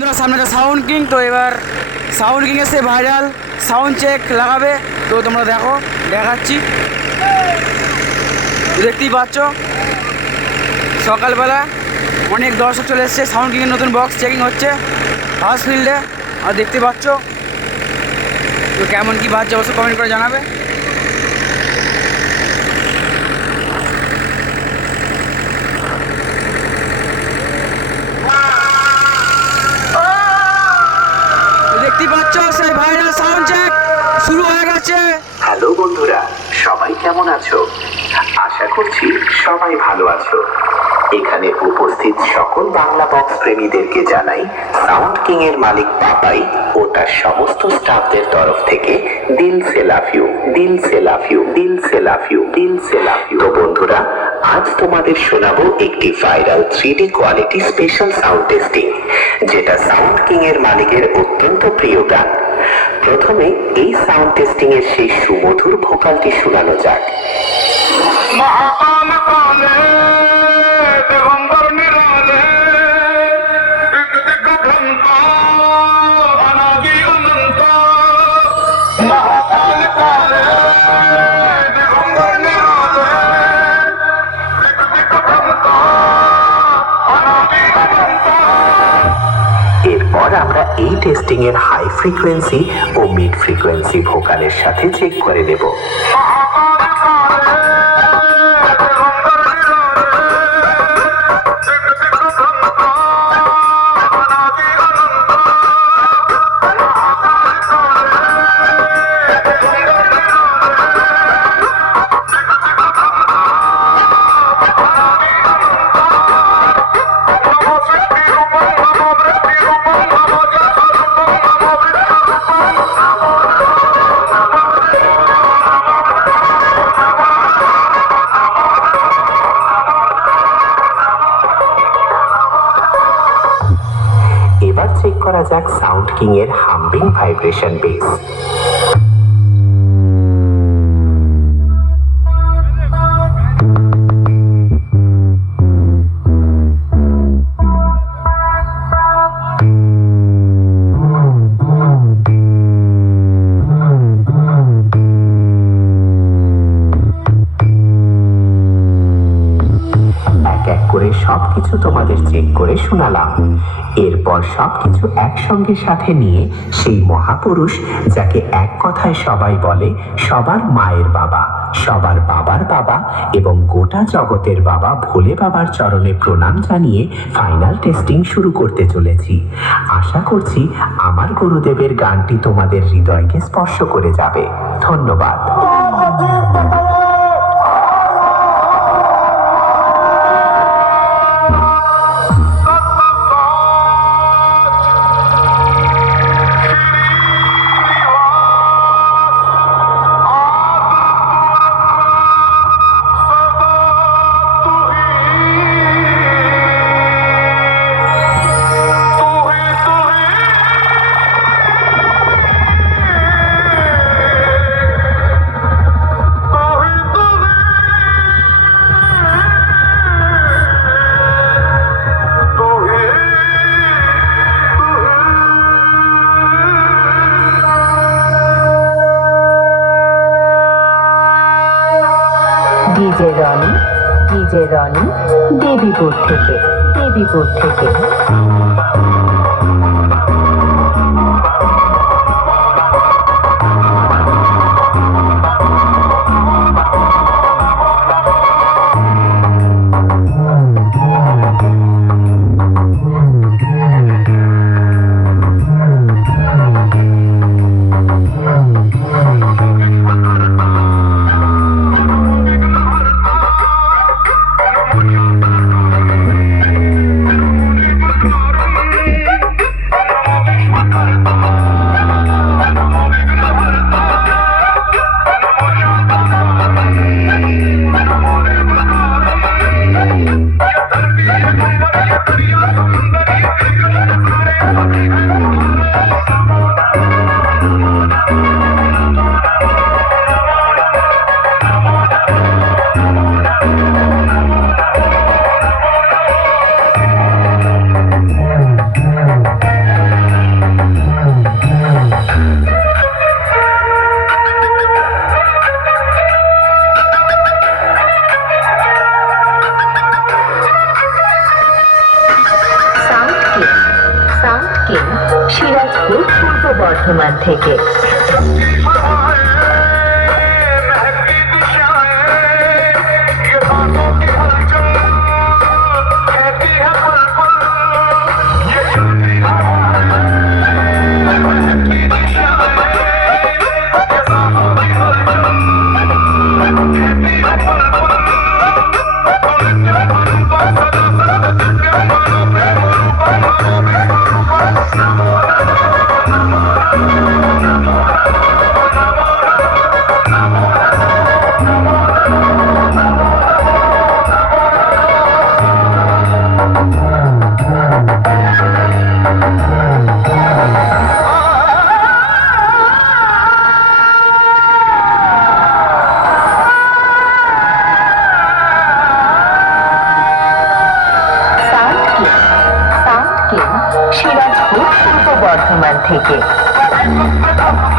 বন্ধুরা সামনে একটা সাউন্ড কিং তো এবার সাউন্ড কিং এসে ভাইরাল সাউন্ড চেক লাগাবে। তো তোমরা দেখো, দেখাচ্ছি। দেখতেই পাচ্ছ? সকালবেলা অনেক দর্শক চলে এসছে সাউন্ড কিংয়ের নতুন বক্স চেকিং হচ্ছে হাউস ফিল্ডে আর দেখতে পাচ্ছ? তো কেমন কি বাজছে, অবশ্যই কমেন্ট করে জানাবে তো দেখতেই পাচ্ছ সেই ভাইরাল সাউন্ড চেক শুরু হয়ে গেছে হ্যালো বন্ধুরা, সবাই কেমন আছো? আশা করছি সবাই ভালো আছো। এখানে উপস্থিত সকল বাংলা বক্স প্রেমীদেরকে জানাই সাউন্ড কিং এর মালিক পাপাই ও তার সমস্ত স্টাফদের তরফ থেকে দিল সে লাভ ইউ, দিল সে লাভ ইউ, দিল সে লাভ ইউ, দিল সে লাভ ইউ। তো বন্ধুরা, আজ তোমাদের শোনাবো একটি viral three quality special sound testing যেটা সাউন্ড কিং এর মালিকের অত্যন্ত প্রিয় গান। প্রথমে এই সাউন্ড টেস্টিং এর সেই সুমধুর ভোকালটি শোনানো যাক। এই টেস্টিং এর হাই ফ্রিকোয়েন্সি ও মিড ফ্রিকোয়েন্সি ভোকালের সাথে চেক করে নেব। করা যাক সাউন্ড কিং এর হাম্বিং ভাইব্রেশন বেস করে সবকিছু তোমাদের চেক করে শোনালাম। এরপর সবকিছু একসঙ্গে সাথে নিয়ে সেই মহাপুরুষ, যাকে এক কথায় সবাই বলে সবার মায়ের বাবা, সবার বাবার বাবা এবং গোটা জগতের বাবা ভোলে বাবার চরণে প্রণাম জানিয়ে ফাইনাল টেস্টিং শুরু করতে চলেছি। আশা করছি আমার গুরুদেবের গানটি তোমাদের হৃদয়কে স্পর্শ করে যাবে। ধন্যবাদ। ডিজে রনি দেবীপুর থেকে দেবীপুর থেকে। সিরাজপুর পূর্ব বর্ধমান থেকে। Thank you.